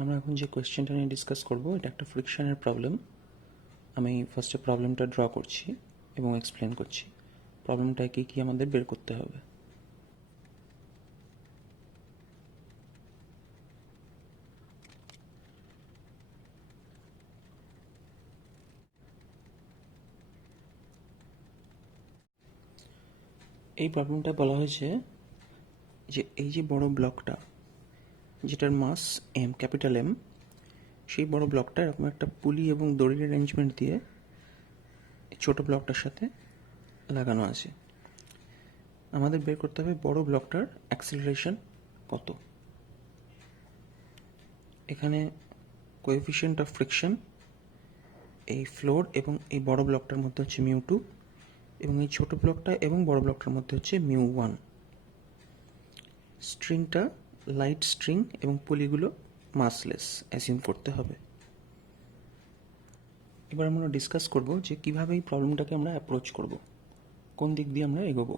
আমরা এখন যে কোয়েশ্চেনটা নিয়ে ডিসকাস করব এটা একটা ফ্রিকশনের প্রবলেম। আমি ফার্স্টে প্রবলেমটা ড্র করছি এবং এক্সপ্লেন করছি প্রবলেমটাকে কি আমাদের বের করতে হবে। এই প্রবলেমটা বলা হয়েছে যে এই যে বড় ব্লকটা যেটার মাস এম, ক্যাপিটাল এম, সেই বড় ব্লকটা এরকম একটা পুলি এবং দড়ির অ্যারেঞ্জমেন্ট দিয়ে ছোট ব্লকটার সাথে লাগানো আছে। আমাদের বের করতে হবে বড় ব্লকটার অ্যাক্সেলারেশন কত। এখানে কোএফিশিয়েন্ট অফ ফ্রিকশন এই ফ্লোর এবং এই বড় ব্লকটার মধ্যে হচ্ছে μ2 এবং এই ছোট ব্লকটা এবং বড় ব্লকটার মধ্যে হচ্ছে μ1। স্ট্রিংটা লাইট স্ট্রিং এবং পুলিগুলো মাসলেস অ্যাজিউম করতে হবে। এবার আমরা ডিসকাস করব যে কীভাবে এই প্রবলেমটাকে আমরা অ্যাপ্রোচ করব, কোন দিক দিয়ে আমরা এগোবো।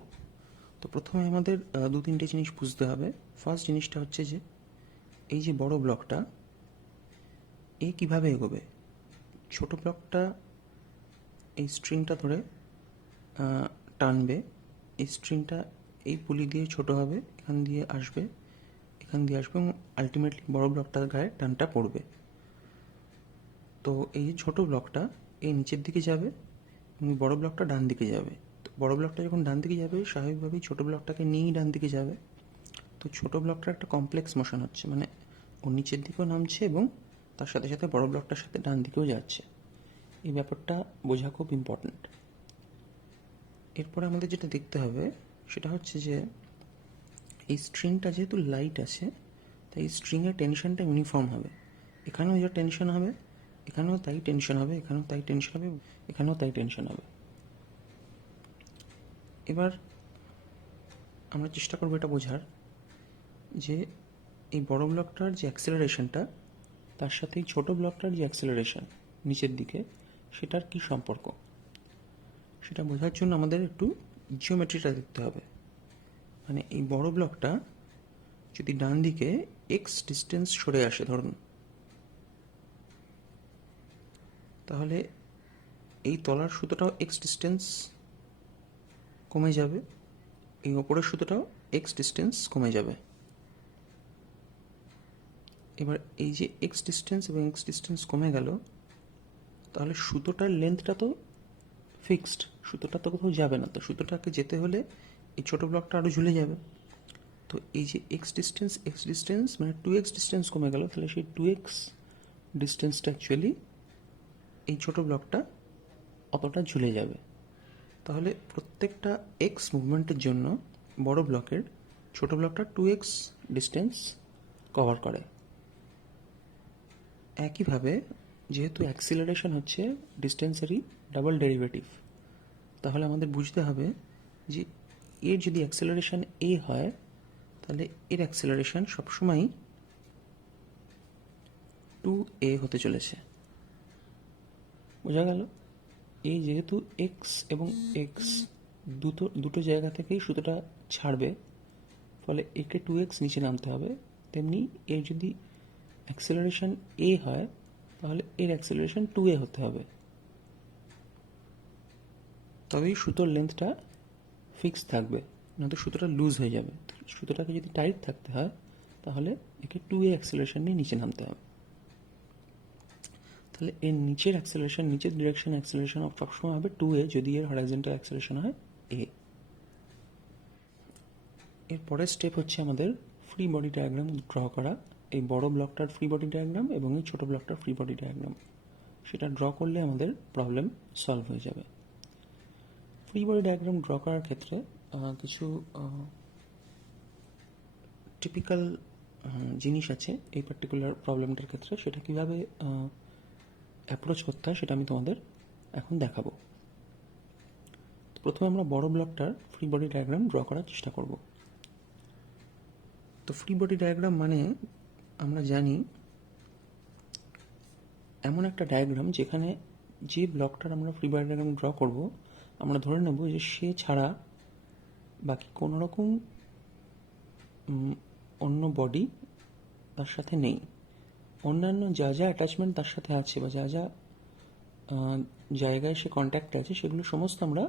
তো প্রথমে আমাদের দু তিনটে জিনিস বুঝতে হবে। ফার্স্ট জিনিসটা হচ্ছে যে এই যে বড় ব্লকটা এ কীভাবে এগোবে। ছোট ব্লকটা এই স্ট্রিংটা ধরে টানবে, এই স্ট্রিংটা এই পুলি দিয়ে ছোট হবে, এখান দিয়ে আসবে এবং আলটিমেটলি বড় ব্লকটার গায়ে টানটা পড়বে। তো এই ছোট ব্লকটা এই নিচের দিকে যাবে এবং বড় ব্লকটা ডান দিকে যাবে। তো বড় ব্লকটা যখন ডান দিকে যাবে স্বাভাবিকভাবেই ছোট ব্লকটাকে নিয়েই ডান দিকে যাবে। তো ছোট ব্লকটার একটা কমপ্লেক্স মোশন হচ্ছে, মানে ও নিচের দিকেও নামছে এবং তার সাথে সাথে বড় ব্লকটার সাথে ডান দিকেও যাচ্ছে। এই ব্যাপারটা বোঝা খুব ইম্পর্ট্যান্ট। এরপরে আমাদের যেটা দেখতে হবে সেটা হচ্ছে যে এই স্ট্রিংটা যেহেতু লাইট আছে তাই স্ট্রিংয়ের টেনশনটা ইউনিফর্ম হবে। এখানেও যা টেনশন হবে এখানেও তাই টেনশন হবে, এখানেও তাই টেনশন হবে, এখানেও তাই টেনশন হবে। এবার আমরা চেষ্টা করবো এটা বোঝার যে এই বড় ব্লকটার যে অ্যাক্সেলারেশনটা তার সাথে এই ছোটো ব্লকটার যে অ্যাক্সেলারেশন নিচের দিকে সেটার কি সম্পর্ক। সেটা বোঝার জন্য আমাদের একটু জিওমেট্রিটা দেখতে হবে। মানে এই বড় ব্লকটা যদি ডান দিকে এক্স ডিস্টেন্স সরে আসে ধরুন, তাহলে এই তলার সুতোটাও এক্স ডিস্টেন্স কমে যাবে, এই ওপরের সুতোটাও এক্স ডিস্টেন্স কমে যাবে। এবার এই যে এক্স ডিস্টেন্স এবং এক্স ডিস্টেন্স কমে গেল, তাহলে সুতোটার লেন্থটা তো ফিক্সড, সুতোটা তো কোথাও যাবে না। তো সুতোটাকে যেতে হলে এই ছোটো ব্লকটা আরও ঝুলে যাবে। তো এই যে এক্স ডিস্টেন্স মানে 2x ডিস্টেন্স কমে গেল, তাহলে সেই 2x ডিস্টেন্সটা অ্যাকচুয়ালি এই ছোটো ব্লকটা অতটা ঝুলে যাবে। তাহলে প্রত্যেকটা এক্স মুভমেন্টের জন্য বড় ব্লকের ছোট ব্লকটা 2x ডিস্টেন্স কভার করে। একইভাবে যেহেতু অ্যাক্সিলারেশন হচ্ছে ডিস্টেন্সেরই ডাবল ডেরিভেটিভ, তাহলে আমাদের বুঝতে হবে যে এর যদি অ্যাক্সিলারেশন এ হয় তাহলে এর অ্যাক্সিলারেশন সবসময়ই 2a হতে চলেছে। বোঝা গেল? এই যেহেতু এক্স এবং এক্স দুটো জায়গা থেকেই সুতোটা ছাড়বে, ফলে একে 2x নিচে নামতে হবে। তেমনি এর যদি অ্যাক্সেলারেশন এ হয় তাহলে এর অ্যাক্সেলারেশন 2a হতে হবে, তবেই সুতোর লেন্থটা ফিক্স থাকবে, নয়তো সুতোটা লুজ হয়ে যাবে। সুতোটাকে যদি টাইট থাকতে হয় তাহলে একে 2a অ্যাক্সেলারেশন নিয়ে নিচে নামতে হবে। তাহলে এর নিচের অ্যাক্সেলারেশন, নিচের ডিরেকশন অ্যাক্সেলারেশন সবসময় হবে 2a যদি এর হরাইজন্টাল অ্যাক্সেলারেশন হয় a। এর পরের স্টেপ হচ্ছে আমাদের ফ্রি বডি ডায়াগ্রাম ড্র করা। এই বড় ব্লকটার ফ্রি বডি ডায়াগ্রাম এবং এই ছোটো ব্লকটার ফ্রি বডি ডায়াগ্রাম, সেটা ড্র করলে আমাদের প্রবলেম সলভ হয়ে যাবে। ফ্রি বডি ডায়াগ্রাম ড্র করার ক্ষেত্রে কিছু টিপিক্যাল জিনিস আছে এই পার্টিকুলার প্রবলেমটার ক্ষেত্রে। সেটা কীভাবে অ্যাপ্রোচ করতে হয় সেটা আমি তোমাদের এখন দেখাবো। প্রথমে আমরা বড় ব্লকটার ফ্রি বডি ডায়াগ্রাম ড্র করার চেষ্টা করব। তো ফ্রি বডি ডায়াগ্রাম মানে আমরা জানি এমন একটা ডায়াগ্রাম যেখানে যে ব্লকটার আমরা ফ্রি বডি ডায়াগ্রাম ড্র করব আমরা ধরে নেব যে সে ছাড়া বাকি কোনো রকম অন্য বডি তার সাথে নেই। অন্যান্য যা যা অ্যাটাচমেন্ট তার সাথে আছে বা যা যা জায়গায় সে কন্ট্যাক্টে আছে সেগুলো সমস্ত আমরা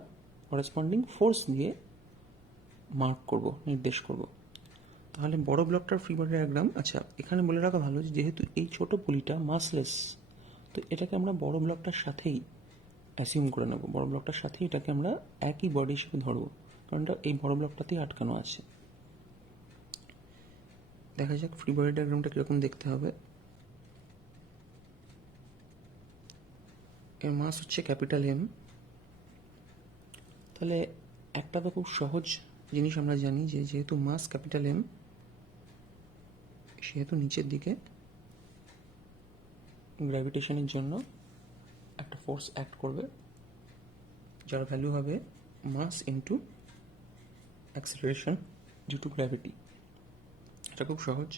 করেসপন্ডিং ফোর্স দিয়ে মার্ক করব, নির্দেশ করব। তাহলে বড় ব্লকটার ফ্রি বডি ডায়াগ্রাম, আচ্ছা এখানে বলে রাখা ভালো যে যেহেতু এই ছোট পুলিটা মাসলেস, তো এটাকে আমরা বড় ব্লকটার সাথেই অ্যাসিউম করে নেব, বড় ব্লকটার সাথেই এটাকে আমরা একই বডি হিসেবে ধরবো, কারণ এটা এই বড় ব্লকটাতেই আটকানো আছে। দেখা যাক ফ্রি বডি ডায়াগ্রামটা কীরকম দেখতে হবে। এর মাস হচ্ছে ক্যাপিটাল এম। তাহলে একটা তো খুব সহজ জিনিস আমরা জানি যে যেহেতু মাস ক্যাপিটাল এম, সেহেতু নিচের দিকে গ্র্যাভিটেশনের জন্য একটা ফোর্স অ্যাক্ট করবে, যার ভ্যালু হবে mass into acceleration due to gravity. এটা খুব সহজ।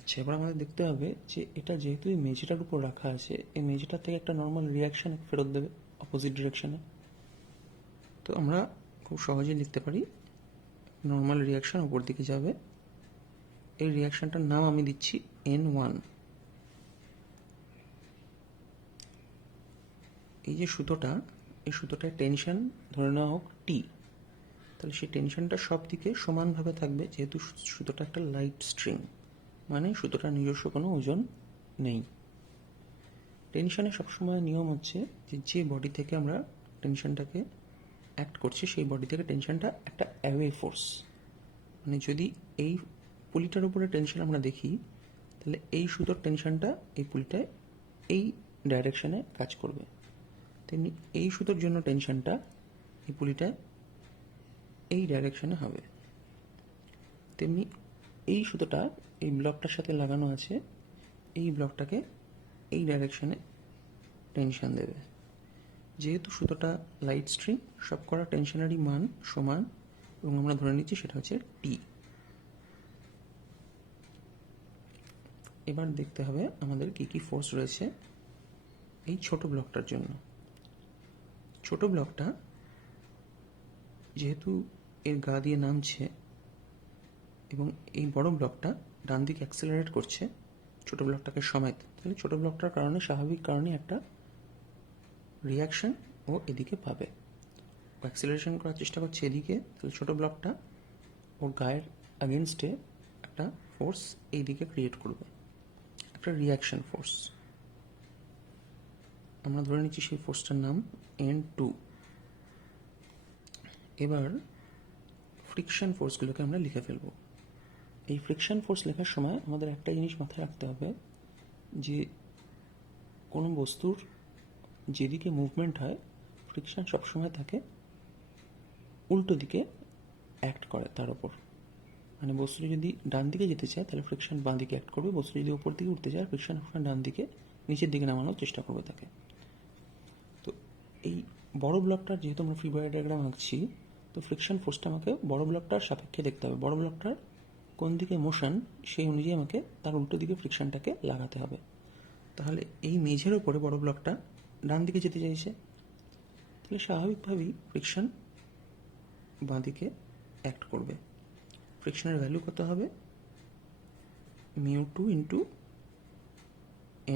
আচ্ছা, এবার আমাদের দেখতে হবে যে এটা যেহেতু এই মেঝেটার উপর রাখা আছে, এই মেঝেটার থেকে একটা নর্মাল রিয়াকশান ফেরত দেবে অপোজিট ডিরেকশানে। তো আমরা খুব সহজেই লিখতে পারি নর্মাল রিয়াকশান উপর দিকে যাবে। এই রিয়াকশানটার নাম আমি দিচ্ছি N1। এই যে সুতোটা, এই সুতোটায় টেনশন ধরে নেওয়া হোক টি, তাহলে সেই টেনশনটা সব দিকে সমানভাবে থাকবে, যেহেতু সুতোটা একটা লাইট স্ট্রিং, মানে সুতোটার নিজস্ব কোনো ওজন নেই। টেনশনে সবসময় নিয়ম হচ্ছে যে যে বডি থেকে আমরা টেনশনটাকে অ্যাক্ট করছি সেই বডি থেকে টেনশনটা একটা অ্যাওয়ে ফোর্স, মানে যদি এই পুলিটার উপরে টেনশন আমরা দেখি, তাহলে এই সুতোর টেনশনটা এই পুলিটায় এই ডাইরেকশনে কাজ করবে। তেমনি এই সুতোর জন্য টেনশনটা এই পুলিটায় এই ডাইরেকশনে হবে। তেমনি এই সুতোটা এই ব্লকটার সাথে লাগানো আছে, এই ব্লকটাকে এই ডাইরেকশনে টেনশন দেবে। যেহেতু সুতোটা লাইট স্ট্রিং, সব করা টেনশনারই মান সমান, এবং আমরা ধরে নিচ্ছি সেটা হচ্ছে টি। এবার দেখতে হবে আমাদের কি কি ফোর্স রয়েছে এই ছোট ব্লকটার জন্য। ছোট ব্লকটা যেহেতু এর গা দিয়ে নামছে এবং এই বড় ব্লকটা ডান দিকে অ্যাক্সেলারেট করছে ছোট ব্লকটাকে সমেত, তাহলে ছোট ব্লকটার কারণে স্বাভাবিক কারণে একটা রিয়াকশন ও এদিকে পাবে। ও অ্যাক্সেলারেশন করার চেষ্টা করছে এদিকে, তাহলে ছোট ব্লকটা ওর গায়ের আগেনস্টে একটা ফোর্স এইদিকে ক্রিয়েট করবে, একটা রিয়াকশন ফোর্স। আমরা ধরে নিচ্ছি সেই ফোর্সটার নাম N2। এবার ফ্রিকশন ফোর্সগুলোকে আমরা লিখে ফেলব। এই ফ্রিকশন ফোর্স লেখার সময় আমাদের একটা জিনিস মাথায় রাখতে হবে যে কোনো বস্তুর যেদিকে মুভমেন্ট হয় ফ্রিকশন সবসময় তাকে উল্টো দিকে অ্যাক্ট করে তার ওপর। মানে বস্তুটি যদি ডান দিকে যেতে চায় তাহলে ফ্রিকশন বাঁ দিকে অ্যাক্ট করবে, বস্তু যদি উপর দিকে উঠতে চায় ফ্রিকশন সবসময় ডান দিকে নিচের দিকে নামানোর চেষ্টা করবে তাকে। তো এই বড় ব্লকটার যেহেতু আমরা ফ্রি বডি ডায়াগ্রাম আঁকছি, তো ফ্রিকশন ফোর্সটা আমাকে বড় ব্লকটার সাপেক্ষে দেখতে হবে। বড় ব্লকটার কোন দিকে মোশন সেই অনুযায়ী আমাকে তার উল্টো দিকে ফ্রিকশনটাকে লাগাতে হবে। তাহলে এই মেঝের ওপরে বড় ব্লকটা ডান দিকে যেতে চাইছে, তাহলে স্বাভাবিকভাবেই ফ্রিকশন বাঁ দিকে অ্যাক্ট করবে। ফ্রিকশনের ভ্যালু কত হবে? μ2 ইন্টু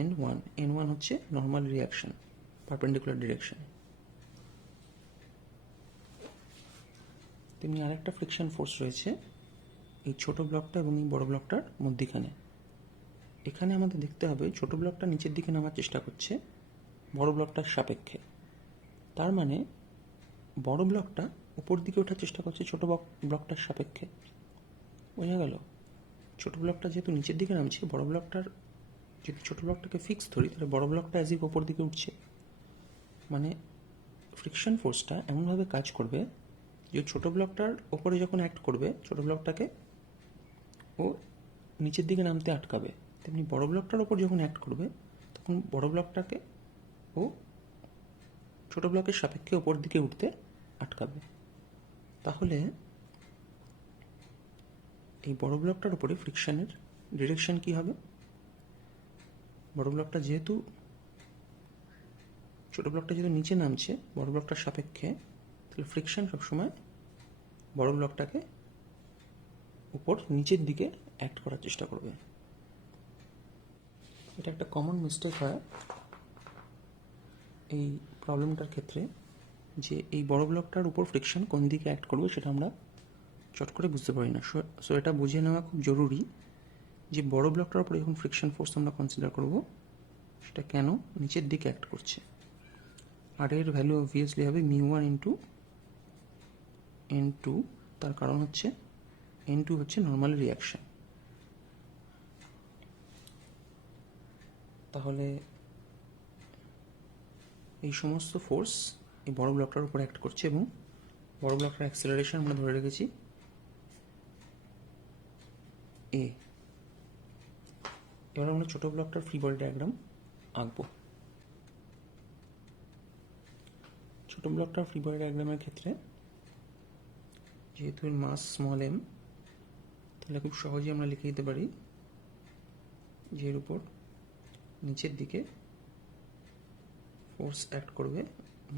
N1। N1 হচ্ছে নর্মাল রিয়াকশন পারপেন্ডিকুলার ডিরেকশনে। তেমনি আরেকটা ফ্রিকশন ফোর্স রয়েছে এই ছোট ব্লকটা এবং এই বড় ব্লকটার মধ্যিখানে। এখানে আমাদের দেখতে হবে ছোট ব্লকটা নিচের দিকে নামার চেষ্টা করছে বড় ব্লকটার সাপেক্ষে, তার মানে বড় ব্লকটা উপর দিকে ওঠার চেষ্টা করছে ছোট ব্লকটার সাপেক্ষে। বোঝা গেল? ছোট ব্লকটা যেহেতু নিচের দিকে নামছে, বড় ব্লকটার যদি ছোট ব্লকটাকে ফিক্স ধরি তাহলে বড় ব্লকটা অ্যাজ ইফ ওপর দিকে উঠছে। মানে ফ্রিকশন ফোর্সটা এমনভাবে কাজ করবে যে ছোট ব্লকটার ওপরে যখন অ্যাক্ট করবে ছোট ব্লকটাকে ও নিচের দিকে নামতে আটকাবে, তেমনি বড় ব্লকটার ওপর যখন অ্যাক্ট করবে তখন বড় ব্লকটাকে ও ছোট ব্লকের সাপেক্ষে ওপর দিকে উঠতে আটকাবে। তাহলে এই বড় ব্লকটার উপরে ফ্রিকশনের ডিরেকশন কি হবে? বড় ব্লকটা যেহেতু ছোট ব্লকটা যেহেতু নিচে নামছে বড় ব্লকটার সাপেক্ষে, তাহলে ফ্রিকশন সবসময় বড় ব্লকটাকে উপর নিচের দিকে অ্যাক্ট করার চেষ্টা করবে। এটা একটা কমন মিস্টেক হয় এই প্রবলেমটার ক্ষেত্রে, যে এই বড় ব্লকটার উপর ফ্রিকশন কোন দিকে অ্যাক্ট করবে সেটা আমরা চট করে বুঝতে পারি না। সো এটা বুঝে নেওয়া খুব জরুরি যে বড় ব্লকটার উপরে যখন ফ্রিকশন ফোর্স আমরা কনসিডার করব সেটা কেন নিচের দিকে অ্যাক্ট করছে। আর এর ভ্যালু অবভিয়াসলি হবে μ1 ইন্টু N2। তার কারণ হচ্ছে N2 হচ্ছে নর্মাল রিয়াকশন। তাহলে এই সমস্ত ফোর্স এই বড় ব্লকটার উপর অ্যাক্ট করছে এবং বড় ব্লকটার অ্যাক্সেলারেশন আমরা ধরে রেখেছি এ। এবার আমরা ছোট ব্লকটার ফ্রি বডি ডায়াগ্রাম আঁকবো। ছোট ব্লকটার ফ্রি বডি ডায়াগ্রামের ক্ষেত্রে যেহেতু এর মাস স্মল m, তাহলে খুব সহজেই আমরা লিখে দিতে পারি যে এর উপর নিচের দিকে ফোর্স অ্যাক্ট করবে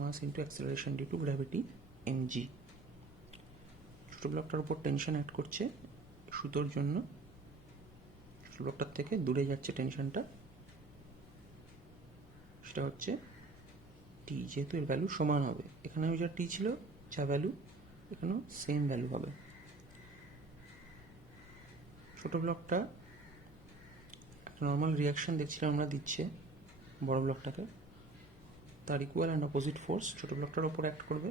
mass into acceleration due to gravity mg। ছোট ব্লকটার উপর টেনশন অ্যাক্ট করছে সুতোর জন্য, ছোট ব্লকটার থেকে দূরে যাচ্ছে টেনশনটা, সেটা হচ্ছে টি। যেহেতু এর ভ্যালু সমান হবে, এখানে যা টি ছিল যা ভ্যালু এখানেও সেম ভ্যালু হবে। ছোট ব্লকটা একটা নর্মাল রিয়াকশন দেখছিলাম আমরা দিচ্ছে বড় ব্লকটাকে, তার ইকুয়াল অ্যান্ড অপোজিট ফোর্স ছোট ব্লকটার ওপর অ্যাক্ট করবে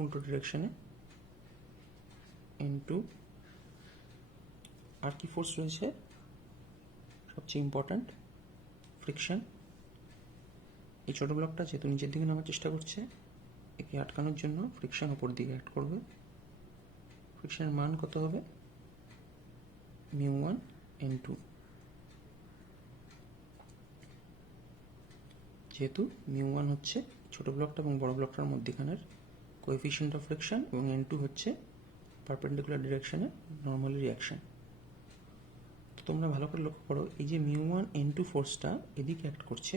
উল্টো ডিরেকশনে N2। আর কি ফোর্স রয়েছে সবচেয়ে ইম্পর্ট্যান্ট, ফ্রিকশন। এই ছোট ব্লকটা যেহেতু নিচের দিকে নামার চেষ্টা করছে, একে আটকানোর জন্য ফ্রিকশন ওপর দিকে অ্যাক্ট করবে। ফ্রিকশনের মান কত হবে μ1 N2। যেহেতু μ1 হচ্ছে ছোট ব্লকটা এবং বড় ব্লকটার মধ্যখানের কোএফিশিয়েন্ট অফ ফ্রিকশন এবং N2 হচ্ছে পারপেন্ডিকুলার ডিরেকশনে নর্মাল রিয়াকশন। তো তোমরা ভালো করে লক্ষ্য করো, এই যে μ1 N2 ফোর্সটা এদিকে অ্যাক্ট করছে,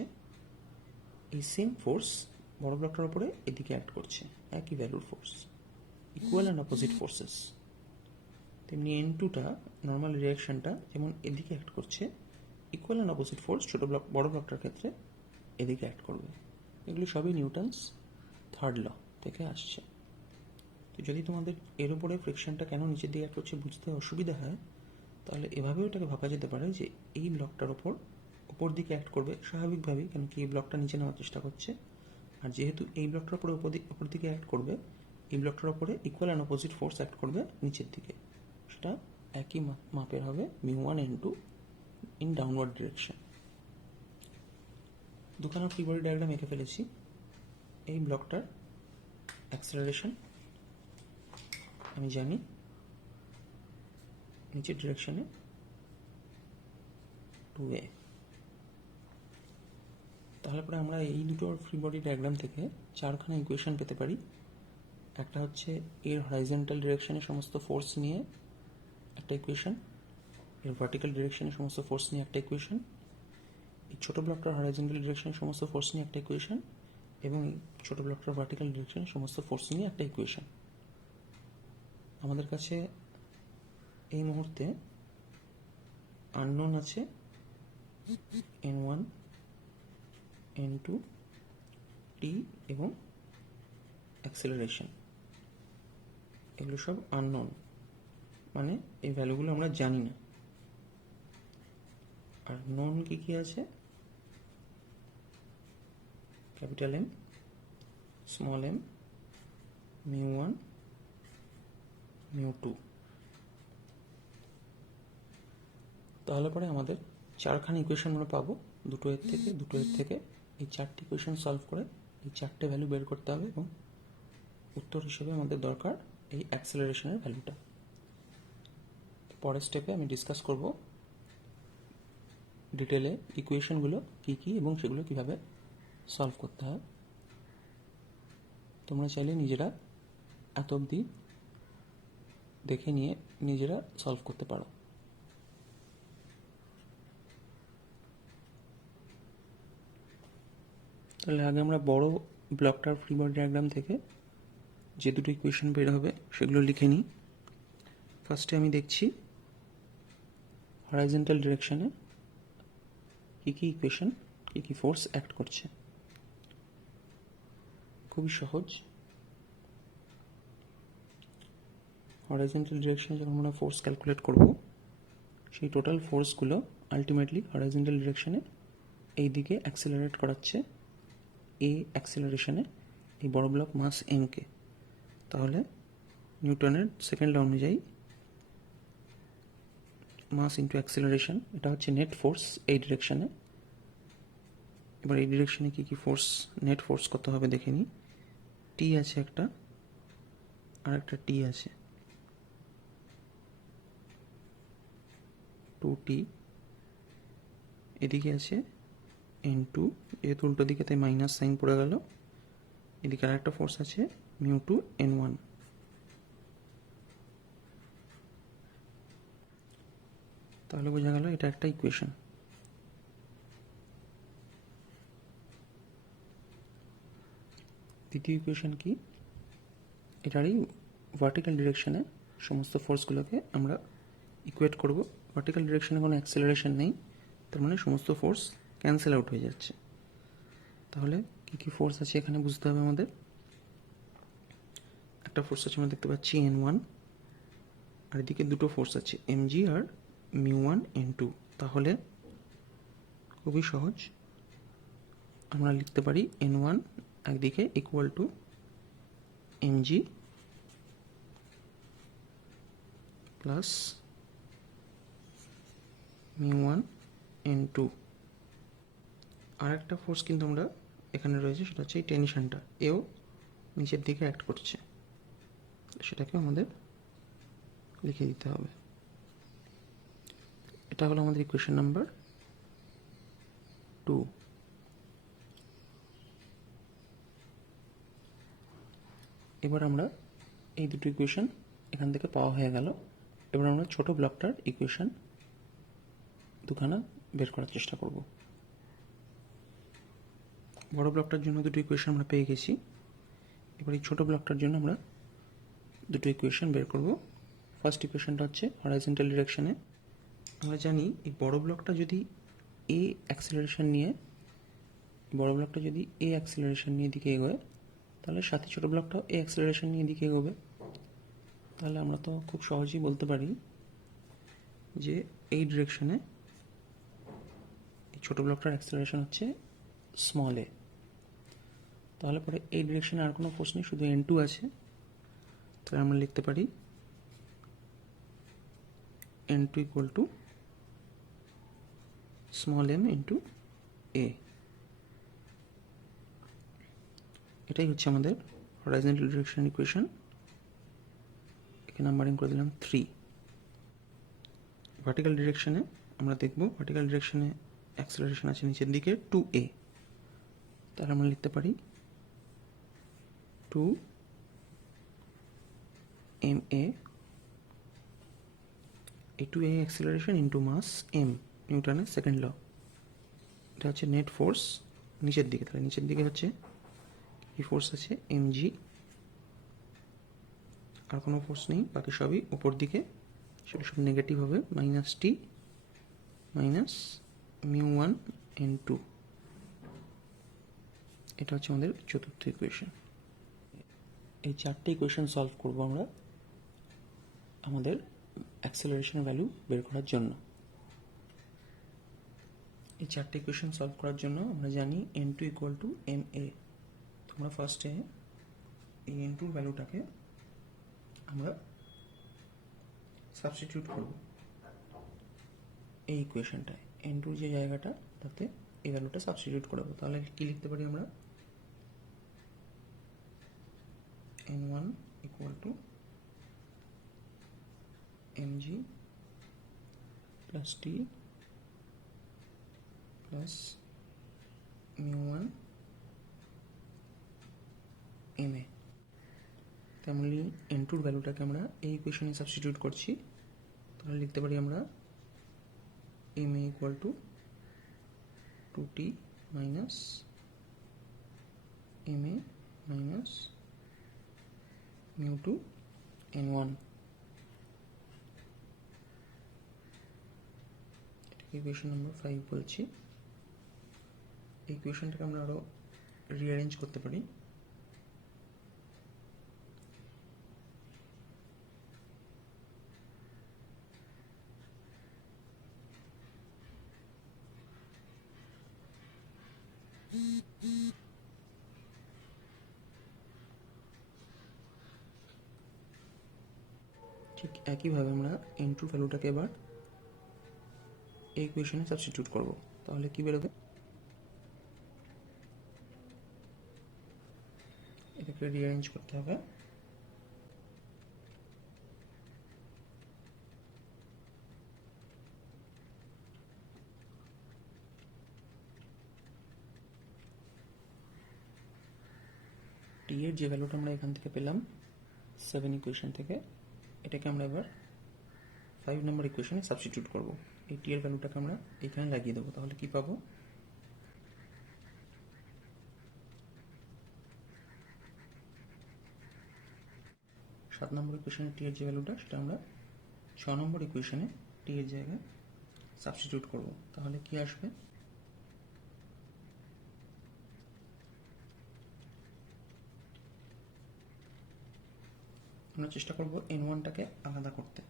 এই সেম ফোর্স বড় ব্লকটার উপরে এদিকে অ্যাক্ট করছে, একই ভ্যালুর force, equal and opposite forces. তেমনি N2টা নর্মাল রিয়াকশনটা যেমন এদিকে অ্যাক্ট করছে, ইকুয়াল অ্যান্ড অপোজিট ফোর্স ছোট ব্লক বড় ব্লকটার ক্ষেত্রে এদিকে অ্যাক্ট করবে। এগুলি সবই নিউটনস থার্ড ল থেকে আসছে। তো যদি তোমাদের এর উপরে ফ্রিকশনটা কেন নিচের দিকে অ্যাক্ট করছে বুঝতে অসুবিধা হয়, তাহলে এভাবেও এটাকে ভাবা যেতে পারে যে এই ব্লকটার উপর দিকে অ্যাক্ট করবে স্বাভাবিকভাবেই, কেন কি এই ব্লকটা নিচে নেওয়ার চেষ্টা করছে। আর যেহেতু এই ব্লকটার উপরে উপর দিকে অ্যাক্ট করবে, এই ব্লকটার উপরে equal and opposite force act করবে নিচের দিকে, সেটা একই মাপের হবে μ1 N2 ইন ডাউনওয়ার্ড ডিরেকশন। দুখানা ফ্রি বডি ডায়াগ্রাম এঁকে ফেলেছি। এই ব্লকটার অ্যাক্সেলারেশন আমি জানি নিচের ডিরেকশনে 2a। তাহলে পরে আমরা এই দুটো ফ্রি বডি ডায়াগ্রাম থেকে চারখানা ইকুয়েশন পেতে পারি। একটা হচ্ছে এর হরাইজন্টাল ডিরেকশনে সমস্ত ফোর্স নিয়ে একটা ইকুয়েশন, এর ভার্টিক্যাল ডিরেকশনে সমস্ত ফোর্স নিয়ে একটা ইকুয়েশন, এই ছোটো ব্লকটার হরাইজন্টাল ডিরেকশনে সমস্ত ফোর্স নিয়ে একটা ইকুয়েশন, এবং ছোটো ব্লকটার ভার্টিক্যাল ডিরেকশনে সমস্ত ফোর্স নিয়ে একটা ইকুয়েশন। আমাদের কাছে এই মুহূর্তে আননোন আছে N1 N2 T এবং অ্যাক্সেলারেশন, এগুলো সব আননোন, মানে এই ভ্যালুগুলো আমরা জানি না। আর নোন কি কি আছে, ক্যাপিটাল M, স্মল m, μ1 μ2। তাহলে পরে আমাদের চারখানা ইকুয়েশন আমরা পাবো, দুটো এর থেকে। এই চারটি ইকুয়েশন সলভ করে এই চারটে ভ্যালু বের করতে হবে এবং উত্তর হিসেবে আমাদের দরকার এই অ্যাক্সেলারেশনের ভ্যালুটা। পরের স্টেপে আমি ডিসকাস করব ডিটেলে ইকুয়েশনগুলো কী কী এবং সেগুলো কীভাবে সলভ করতে হয়। তোমরা চাইলে নিজেরা এত অবধি দেখে নিয়ে নিজেরা সলভ করতে পারো। তাহলে আগে আমরা বড় ব্লকটার ফ্রি বডি ডায়াগ্রাম থেকে যে দুটো ইকুয়েশন বের হবে সেগুলো লিখে নিই। ফার্স্টে আমি দেখছি হরাইজন্টাল ডিরেকশনে কী কী ইকুয়েশন, কী কী ফোর্স অ্যাক্ট করছে। খুবই সহজ। হরাইজন্টাল ডিরেকশনে যখন আমরা ফোর্স ক্যালকুলেট করব, সেই টোটাল ফোর্সগুলো আলটিমেটলি হরাইজন্টাল ডিরেকশনে এই দিকে অ্যাক্সেলারেট করাচ্ছে এ অ্যাক্সেলারেশনে এই বড় ব্লক মাস এমকে। তাহলে নিউটনের সেকেন্ড ল অনুযায়ী মাস ইন্টু অ্যাক্সেলারেশন, এটা হচ্ছে নেট ফোর্স এই ডিরেকশনে। এবার এই ডিরেকশনে কী কী ফোর্স, নেট ফোর্স কত হবে দেখে নিই। টি আছে একটা, আর একটা টি আছে 2t, এদিকে আছে n2, যেহেতু উল্টো দিকে তাই মাইনাস সাইন পড়ে গেল। এদিকে আর একটা ফোর্স আছে μ2 n1। তাহলে বোঝা গেল এটা একটা ইকুয়েশন। দ্বিতীয় ইকুয়েশন কি, এটারই ভার্টিক্যাল ডিরেকশনে সমস্ত ফোর্সগুলোকে আমরা ইকুয়েট করব। ভার্টিক্যাল ডিরেকশনে কোনো অ্যাক্সেলারেশন নেই, তার মানে সমস্ত ফোর্স ক্যান্সেল আউট হয়ে যাচ্ছে। তাহলে কী কী ফোর্স আছে এখানে বুঝতে হবে আমাদের। একটা ফোর্স আছে আমরা দেখতে পাচ্ছি n1, আর এদিকে দুটো ফোর্স আছে mg আর μ1 n2। তাহলে খুবই সহজ, আমরা লিখতে পারি n1 একদিকে equal to mg plus μ1 n2। আর একটা ফোর্স কিন্তু আমরা এখানে রয়েছে, সেটা হচ্ছে এই টেনশনটা, এও নিচের দিকে অ্যাক্ট করছে, সেটাকে আমাদের লিখে দিতে হবে। এটা হলো আমাদের ইকুয়েশন নাম্বার 2। এবার আমরা এই দুটো ইকুয়েশন এখান থেকে পাওয়া হয়ে গেল। এবার আমরা ছোট ব্লকটার ইকুয়েশন দুখানা বের করার চেষ্টা করব। বড় ব্লকটার জন্য দুটো ইকুয়েশন আমরা পেয়ে গেছি। এবার এই ছোট ব্লকটার জন্য আমরা দুটো ইকুয়েশন বের করব। ফার্স্ট ইকুয়েশনটা হচ্ছে হরাইজন্টাল ডিরেকশনে আমরা জানি এই বড় ব্লকটা যদি এ অ্যাক্সেলারেশন নিয়ে দিকে এগোয়, তাহলে সাথে ছোটো ব্লকটাও এ অ্যাক্সেলারেশন নিয়ে দিকে এগোবে। তাহলে আমরা তো খুব সহজেই বলতে পারি যে এই ডিরেকশনে এই ছোটো ব্লকটার অ্যাক্সেলারেশন হচ্ছে স্মল এ। তাহলে পরে এই ডিরেকশনে আর কোনো ফোর্স নেই, শুধু n2 আছে। তাহলে আমরা লিখতে পারি n2 equal to small m into এ। এটাই হচ্ছে আমাদের হরাইজন্টাল ডিরেকশন ইকুয়েশন। এখানে নাম্বারিং করে দিলাম 3। ভার্টিক্যাল ডিরেকশনে আমরা দেখব, ভার্টিক্যাল ডিরেকশনে অ্যাক্সেলারেশন আছে নিচের দিকে 2a। তাহলে আমরা লিখতে পারি 2ma, এই 2a অ্যাক্সেলারেশন ইন্টু মাস m, নিউটনের সেকেন্ড ল। এটা হচ্ছে নেট ফোর্স নিচের দিকে। তাহলে নিচের দিকে হচ্ছে এই ফোর্স আছে mg, আর কোনো ফোর্স নেই, বাকি সবই উপর দিকে, সেটা সব নেগেটিভ হবে, মাইনাস টি মাইনাস μ1 n2। এটা হচ্ছে আমাদের চতুর্থ ইকুয়েশন। এই চারটে ইকুয়েশন সলভ করব আমরা আমাদের অ্যাক্সেলারেশনের ভ্যালু বের করার জন্য। এই চারটে ইকুয়েশন সলভ করার জন্য আমরা জানি n2 ইকুয়াল টু ma। তোমরা ফার্স্টে এই n2 ভ্যালুটাকে আমরা সাবস্টিটিউট করব এই ইকুয়েশনটায়। n2 যে জায়গাটা, তাতে এই ভ্যালুটা সাবস্টিটিউট করব। তাহলে কি লিখতে পারি আমরা, n1 equal to mg plus t plus μ1 ma। তেমনি n2 ভ্যালুটাকে আমরা এই ইকুয়েশনে সাবস্টিটিউট করছি। তাহলে লিখতে পারি আমরা ma equal to 2t minus ma minus μ2 n1। Equation number 5 বলছি। এই ইকুয়েশনটাকে আমরা আরও রিঅ্যারেঞ্জ করতে পারি। ঠিক একইভাবে আমরা ইনটু ভ্যালুটাকে এবার এই ইকুয়েশনে সাবস্টিটিউট করব। তাহলে কি বেরোবে, এটাকে রিঅ্যারেঞ্জ করতে হবে। টি এর যে ভ্যালুটা আমরা এখান থেকে পেলাম 7 ইকুয়েশন থেকে, এটাকে আমরা এবার 5 নম্বর ইকুয়েশনে সাবস্টিটিউট করব। এই টি এর ভ্যালুটাকে আমরা এখানে লাগিয়ে দেবো। তাহলে কি পাবো, 7 নম্বর ইকুয়েশনে টি এর যে ভ্যালুটা সেটা আমরা 6 নম্বর ইকুয়েশনে টি এর জায়গায় সাবস্টিটিউট করব। তাহলে কি আসবে, আমরা চেষ্টা করব n1টাকে আলাদা করতে।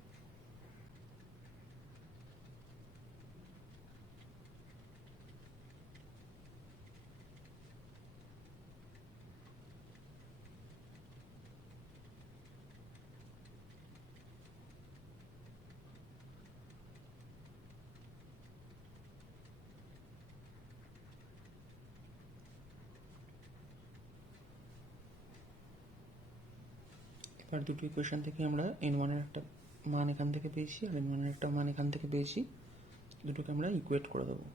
এবার দুটো ইকুয়েশন থেকে আমরা n1 এর একটা মান এখান থেকে পেয়েছি আর n1 এর একটা মান এখান থেকে পেয়েছি, দুটোকে আমরা ইকুয়েট করে দেবো।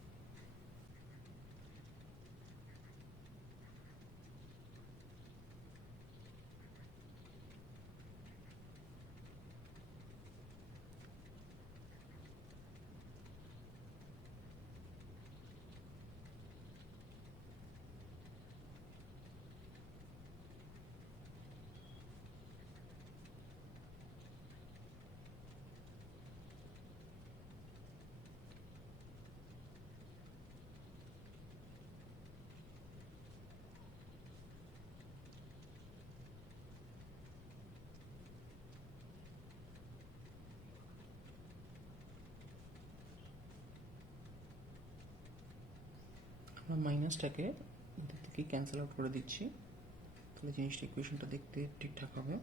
আমরা মাইনাসটাকে ওদের থেকে ক্যান্সেল আউট করে দিচ্ছি, তাহলে জিনিসটা ইকুয়েশনটা দেখতে ঠিকঠাক হবে।